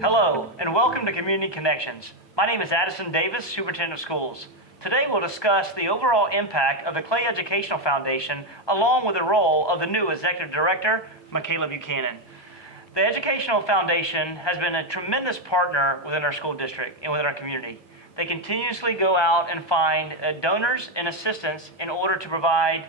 Hello, and welcome to Community Connections. My name is Addison Davis, Superintendent of Schools. Today we'll discuss the overall impact of the Clay Educational Foundation along with the role of the new Executive Director, Michaela Buchanan. The Educational Foundation has been a tremendous partner within our school district and within our community. They continuously go out and find donors and assistants in order to provide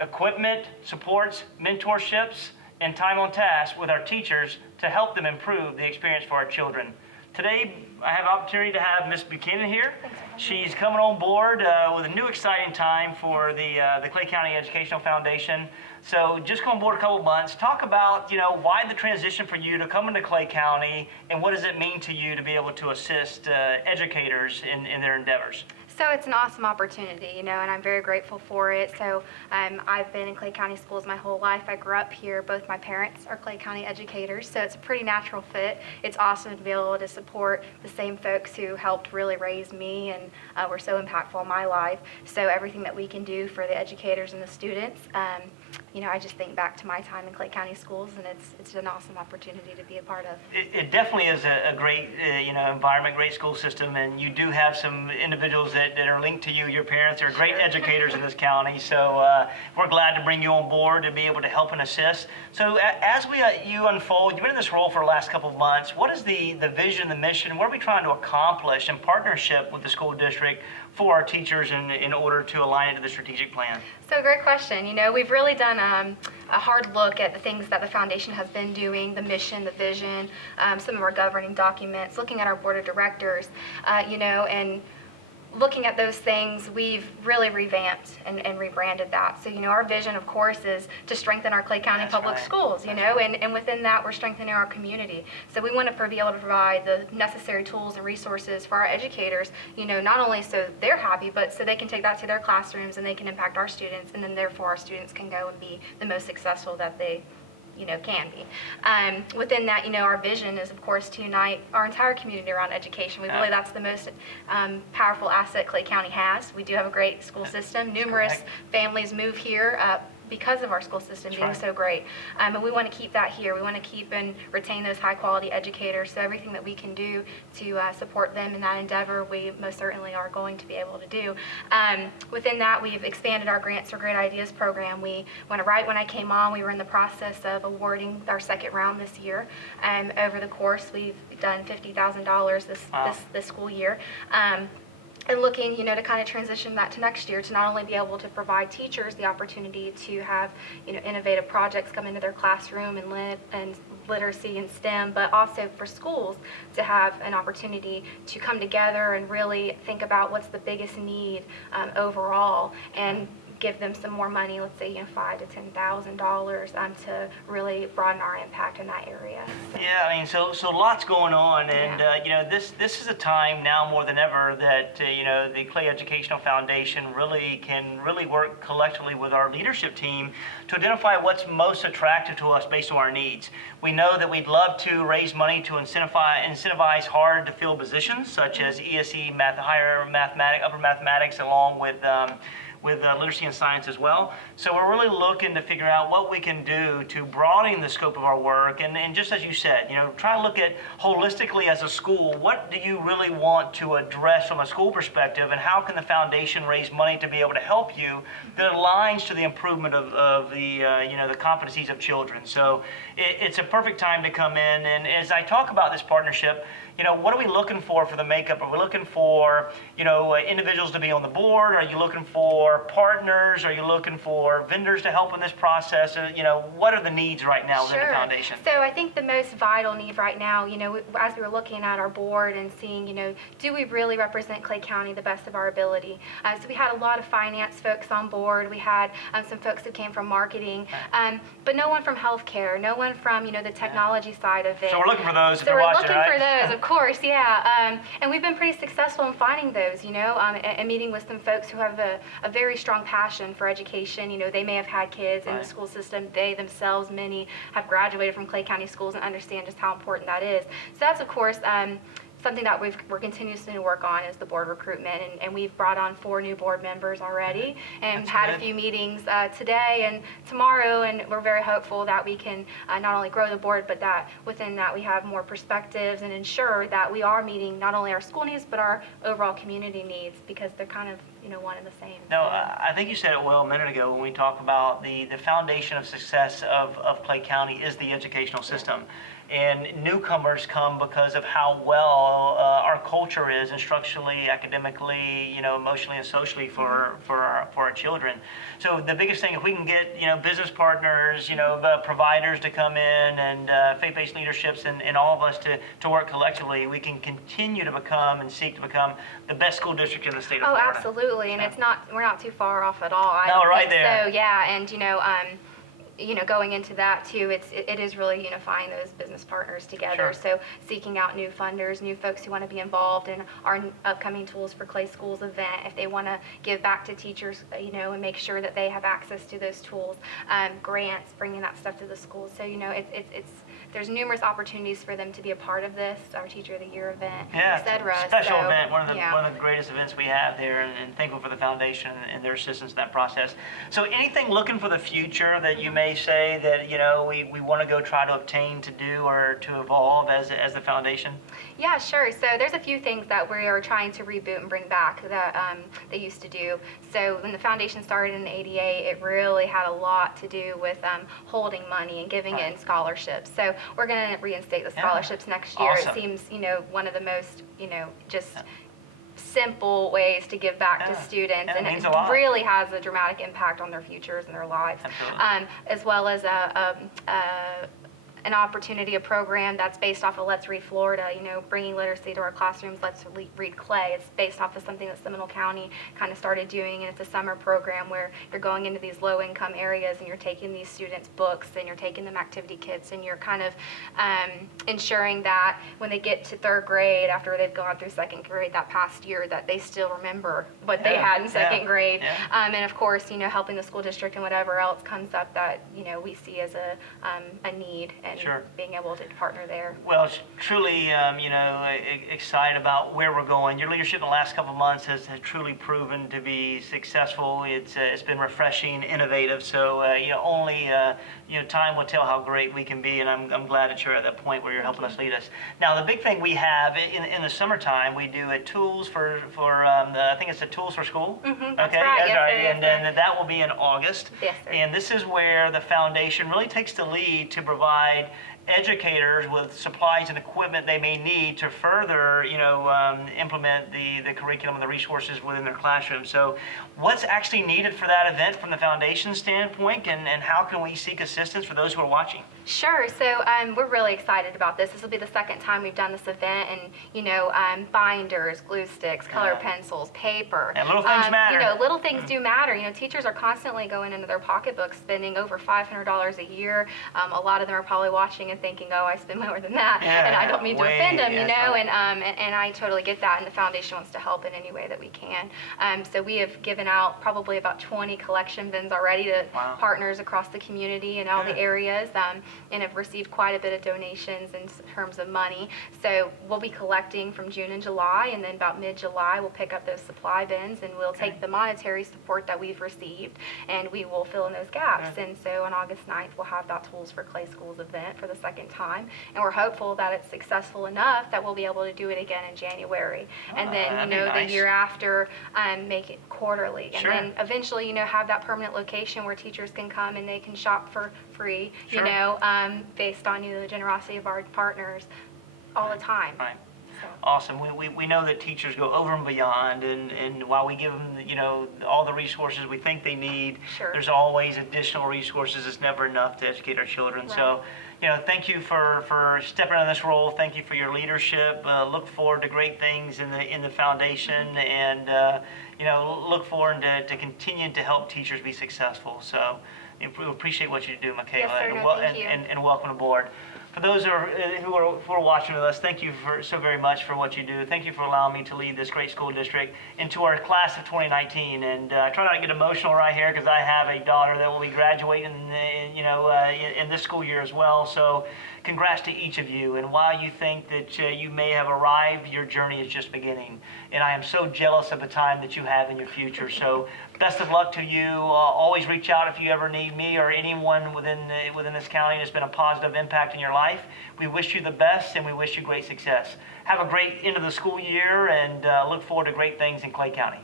equipment, supports, mentorships, and time on task with our teachers to help them improve the experience for our children. Today, I have the opportunity to have Ms. Buchanan here. She's coming on board with a new exciting time for the Clay County Educational Foundation. So just come on board a couple of months. Talk about, why the transition for you to come into Clay County, and what does it mean to you to be able to assist educators in their endeavors? So it's an awesome opportunity, and I'm very grateful for it. So I've been in Clay County schools my whole life. I grew up here. Both my parents are Clay County educators, so it's a pretty natural fit. It's awesome to be able to support the same folks who helped really raise me and were so impactful in my life. So everything that we can do for the educators and the students, I just think back to my time in Clay County schools, and it's an awesome opportunity to be a part of. It definitely is a great environment, great school system, and you do have some individuals that are linked to you, your parents. They're great educators in this county, so we're glad to bring you on board to be able to help and assist. So as you unfold, you've been in this role for the last couple of months. What is the vision, the mission? What are we trying to accomplish in partnership with the school district for our teachers in order to align it to the strategic plan? So great question. We've really done a hard look at the things that the foundation has been doing, the mission, the vision, some of our governing documents, looking at our board of directors, and looking at those things, we've really revamped and rebranded that. So, our vision, of course, is to strengthen our Clay County public schools, and within that, we're strengthening our community. So we want to be able to provide the necessary tools and resources for our educators, not only so they're happy, but so they can take that to their classrooms and they can impact our students, and then therefore our students can go and be the most successful that they can be. Within that, our vision is, of course, to unite our entire community around education. We believe that's the most powerful asset Clay County has. We do have a great school system. Numerous families move here because of our school system being so great. And we want to keep that here. We want to keep and retain those high quality educators. So everything that we can do to support them in that endeavor, we most certainly are going to be able to do. Within that, we've expanded our Grants for Great Ideas program. Right when I came on, we were in the process of awarding our second round this year. Over the course, we've done $50,000 this school year. And looking, to kind of transition that to next year to not only be able to provide teachers the opportunity to have, innovative projects come into their classroom and literacy and STEM, but also for schools to have an opportunity to come together and really think about what's the biggest need overall, and give them some more money, let's say $5,000 to $10,000 to really broaden our impact in that area. Yeah, so lots going on, and this is a time now more than ever that the Clay Educational Foundation can work collectively with our leadership team to identify what's most attractive to us based on our needs. We know that we'd love to raise money to incentivize hard to fill positions such as ESE, upper mathematics, along with literacy and science as well. So we're really looking to figure out what we can do to broaden the scope of our work, and just as you said, try to look at holistically as a school, what do you really want to address from a school perspective, and how can the foundation raise money to be able to help you that aligns to the improvement of the the competencies of children. So it's a perfect time to come in, and as I talk about this partnership, what are we looking for the makeup? Are we looking for, individuals to be on the board? Are you looking for partners? Are you looking for vendors to help in this process? What are the needs right now within the foundation? So I think the most vital need right now, as we were looking at our board and seeing, do we really represent Clay County the best of our ability? So we had a lot of finance folks on board. We had some folks who came from marketing, but no one from healthcare, no one from, the technology side of it. So we're looking for those if you're watching, right? So we're looking for those, of course, yeah. And we've been pretty successful in finding those, and meeting with some folks who have a very strong passion for education. They may have had kids in the school system. They themselves, many, have graduated from Clay County schools and understand just how important that is. So that's, of course, something that we're continuously to work on is the board recruitment, and we've brought on 4 new board members already, and That's had good. a few meetings today and tomorrow, and we're very hopeful that we can not only grow the board, but that within that we have more perspectives and ensure that we are meeting not only our school needs, but our overall community needs, because they're kind of, one and the same. No, I think you said it well a minute ago when we talk about the foundation of success of Clay County is the educational system. And newcomers come because of how well our culture is instructionally, academically, emotionally and socially for our children. So the biggest thing, if we can get, business partners, providers to come in, and faith-based leaderships, and all of us to work collectively, we can continue to become and seek to become the best school district in the state of Oh, Florida. absolutely, and we're not too far off at all. No, I right think there. So yeah, and going into that too, it is really unifying those business partners together. Sure. So seeking out new funders, new folks who want to be involved in our upcoming Tools for Clay Schools event, if they want to give back to teachers, and make sure that they have access to those tools, grants, bringing that stuff to the schools. So there's numerous opportunities for them to be a part of this, our Teacher of the Year event, Yeah, et cetera. special So, event, one of yeah. the greatest events we have there, and thankful for the foundation and their assistance in that process. So anything looking for the future that you may say that we want to go try to obtain, to do, or to evolve as the foundation? Yeah, sure. So there's a few things that we are trying to reboot and bring back that they used to do. So when the foundation started in '88, it really had a lot to do with holding money and giving Right. in scholarships. So we're going to reinstate the scholarships next year. Awesome. It seems, one of the most, just simple ways to give back to Yeah. students, Yeah, it and means it a lot. really has a dramatic impact on their futures and their lives. Absolutely. As well as an opportunity, a program that's based off of Let's Read Florida, bringing literacy to our classrooms. Let's Read Clay. It's based off of something that Seminole County kind of started doing, and it's a summer program where you're going into these low-income areas and you're taking these students books and you're taking them activity kits, and you're kind of ensuring that when they get to 3rd grade, after they've gone through 2nd grade that past year, that they still remember what they had in 2nd grade. Yeah. And of course, helping the school district and whatever else comes up that, we see as a need, and Sure. being able to partner there. Well, it's truly, excited about where we're going. Your leadership in the last couple of months has truly proven to be successful. It's been refreshing, innovative. So, only time will tell how great we can be, and I'm glad that you're at that point where you're helping us lead us. Now, the big thing we have in the summertime, we do a tools for I think it's a Tools for School. That's Okay, right. that's Yes, right. sir, yes, And sir. then that will be in August. Yes, sir. And this is where the foundation really takes the lead to provide educators with supplies and equipment they may need to further, implement the curriculum and the resources within their classroom. So what's actually needed for that event from the foundation standpoint, and how can we seek assistance for those who are watching? Sure. So we're really excited about this. This will be the 2nd time we've done this event, and binders, glue sticks, color pencils, paper. And little things matter. Little things do matter. Teachers are constantly going into their pocketbooks, spending over $500 a year. A lot of them are probably watching and thinking, "Oh, I spend more than that," and I don't mean to offend them, right. and I totally get that. And the foundation wants to help in any way that we can. So we have given out probably about 20 collection bins already to Wow. partners across the community and all the Good. areas, and have received quite a bit of donations in terms of money. So we'll be collecting from June and July, and then about mid-July we'll pick up those supply bins, and we'll take the monetary support that we've received, and we will fill in those gaps. Okay. And so on August 9th we'll have that Tools for Clay Schools event for the 2nd time, and we're hopeful that it's successful enough that we'll be able to do it again in January, and then that'd be nice. the year after make it quarterly, and Sure. then eventually have that permanent location where teachers can come and they can shop for free, Sure. based on the generosity of our partners all the time. Right. So. Awesome. We know that teachers go over and beyond, and while we give them, all the resources we think they need, Sure. there's always additional resources. It's never enough to educate our children. So, thank you for stepping into this role. Thank you for your leadership. Look forward to great things in the foundation, and look forward to continuing to help teachers be successful. So, we appreciate what you do, Michaela, Yes, sir. and, No, thank you. and welcome aboard. For those who are watching with us, thank you so very much for what you do. Thank you for allowing me to lead this great school district into our class of 2019. And I try not to get emotional right here because I have a daughter that will be graduating, in this school year as well. So, congrats to each of you. And while you think that you may have arrived, your journey is just beginning. And I am so jealous of the time that you have in your future. So best of luck to you. Always reach out if you ever need me or anyone within this county that's been a positive impact in your life. We wish you the best, and we wish you great success. Have a great end of the school year, and look forward to great things in Clay County.